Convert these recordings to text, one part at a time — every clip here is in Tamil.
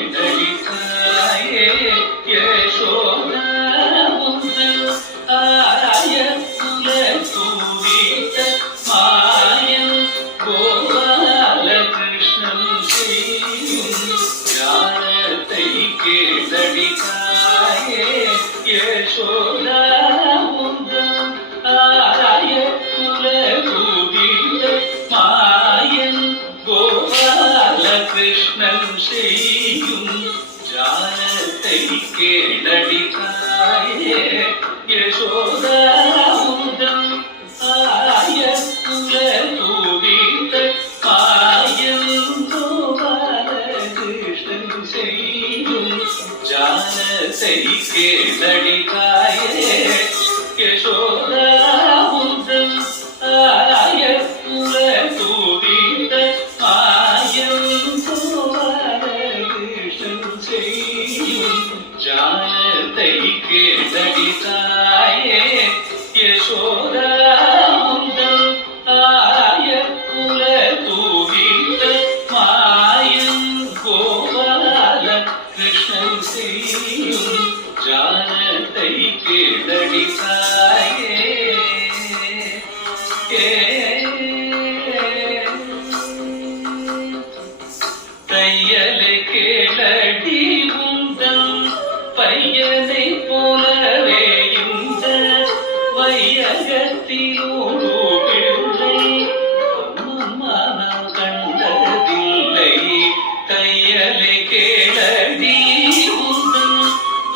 கேட்டடித்தாயே யசோத உந்தன் ஆய குல தூவித்த மாயன் கோபால கிருஷ்ணன் செய்யும் ஞானத்தை கேட்டடித்தாயே யசோத உந்தன் ஆய குல தூவித்த மாயன் கோபால கிருஷ்ணன் செய்யும் ஜானத்தை கேளடித்தாயே யசோத உந்தன் ஆய குல தூவித்த மாயன் கோபால கிருஷ்ணன் செய்யும் ஜானத்தை கேளடித்தாயே யசோத உந்தன் ஆய குல தூவித்த மாயன் கோபால கிருஷ்ணன் செய்யும் ஜானத்தை கேட்டடித்தாயே யசோத உந்தன் ஆய குல தூவித்த மாயன் கோபால கிருஷ்ணன் செய்யும் ஜானத்தை கேட்டடித்தாயே தையலை கேளடி உந்தன் பையனை போலவே இந்த வையகத்தில் ஒரு பிள்ளை மனம் கண்டதில்லை. தையலை கேளடி உந்தன்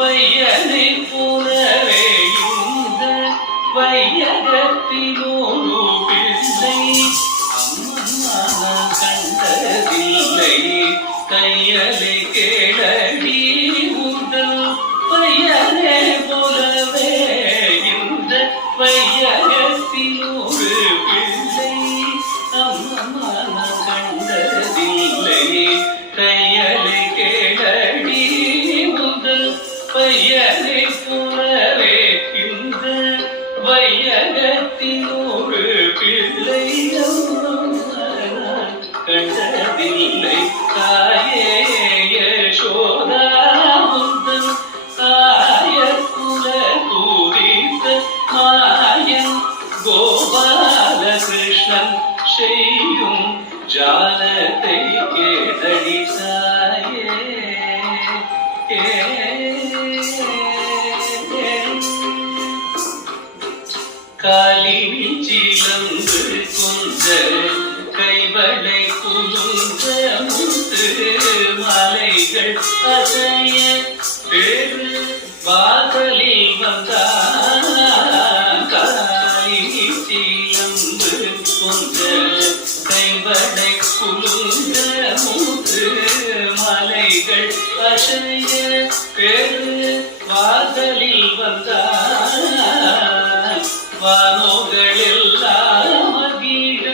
பையனை போலவே இந்த வையகத்தில் ஒரு பிள்ளை அம்மன் கண்டதில்லை. கையலை கேளடி உந்தன் பையனே போலவே இந்த வையகத்தில் ஒரு பிள்ளை அம்மன் கண்டதில்லை. கையலை கேளடி உந்தன் பையனே போலவே இந்த வையகத்தில் ஒரு பிள்ளை கண்டதில்லை. தாயே யசோத உந்தன் ஆய குல தூவித்த மாயன் கோபால கிருஷ்ணன் செய்யும் ஜானத்தை கேட்டடித்தாயே காலில் சிலம்பு கொண்ட கைவளை குலுங்க முத்து மலைகள் அசைய பெரு வாசலில் வந்தான். காலில் சிலம்பு கொண்ட கைவளை குலுங்க முத்து மலைகள் அசைய பெரு வாசலில் வந்தான். வானோகளெல்லாம் மகிழ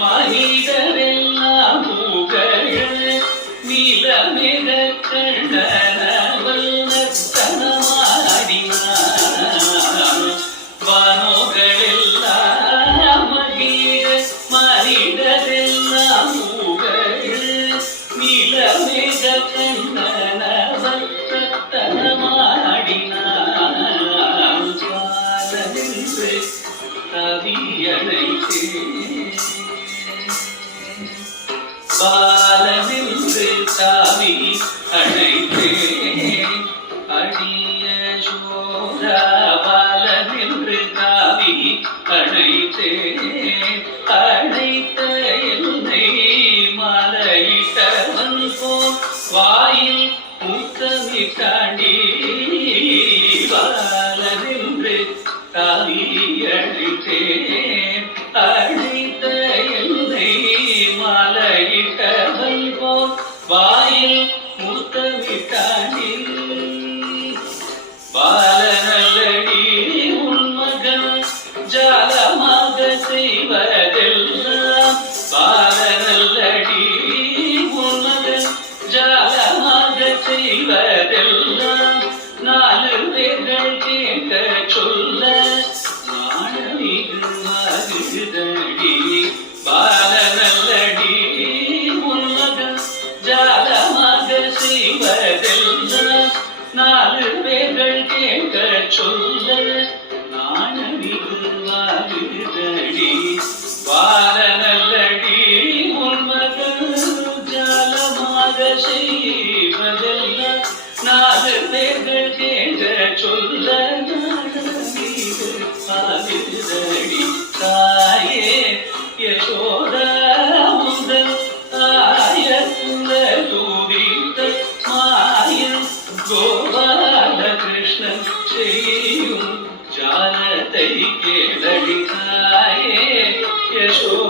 மகிழரெல்லாம் புகழ நீலமிக கண்ணனவள் நர்த்தனமாடினான். வானோகளெல்லாம் மகிழ மகிழரெல்லாம் புகழ நீலமிக கண்ணனவள் நர்த்தனமாடினான். பாலனின்று கவியணைத்தே பாலனின்று காவி அழைத்தே அடிய சோதா பாலனின்று காவி அழைத்தே அழைத்த என்னை மலையிட்டவன் போல் வாயில் முத்தமிட்டாண்டி பாலனின்று காவி அழைத்தே அழைத்த என்னை மலையிட்டவன் போல் வாயில் முத்தமிட்டாண்டி. பாலனல்லடி உன் மகன் ஜாலமாக செய்வதெல்லாம் பாலனல்லடி உன் மகன் ஜாலமாக செய்வதெல்லாம் நாலு பேர்கள் கேட்க சொல்ல நாணமிகு மகிழ்தடி. பாலனல்லடி உன் மகன் ஜாலமாக செய்வதெல்லாம் செய்வதெல்லாம் நாலு பேர்கள் கேட்க சொல்ல நாணமிகுவாகுதடி பால நல்லடி உன்மகள் ஜாலமாக செய்வதெல்லாம் நாலு பேர்கள் கேட்க சொல்ல நாணமிகுவாகுதடி தாயே யசோதா முதல் ஆயத்துல தூதித்த மாயன் கோபால கிருஷ்ணன் செய்யும் ஜாலத்தை கேளடி தாயே யசோதா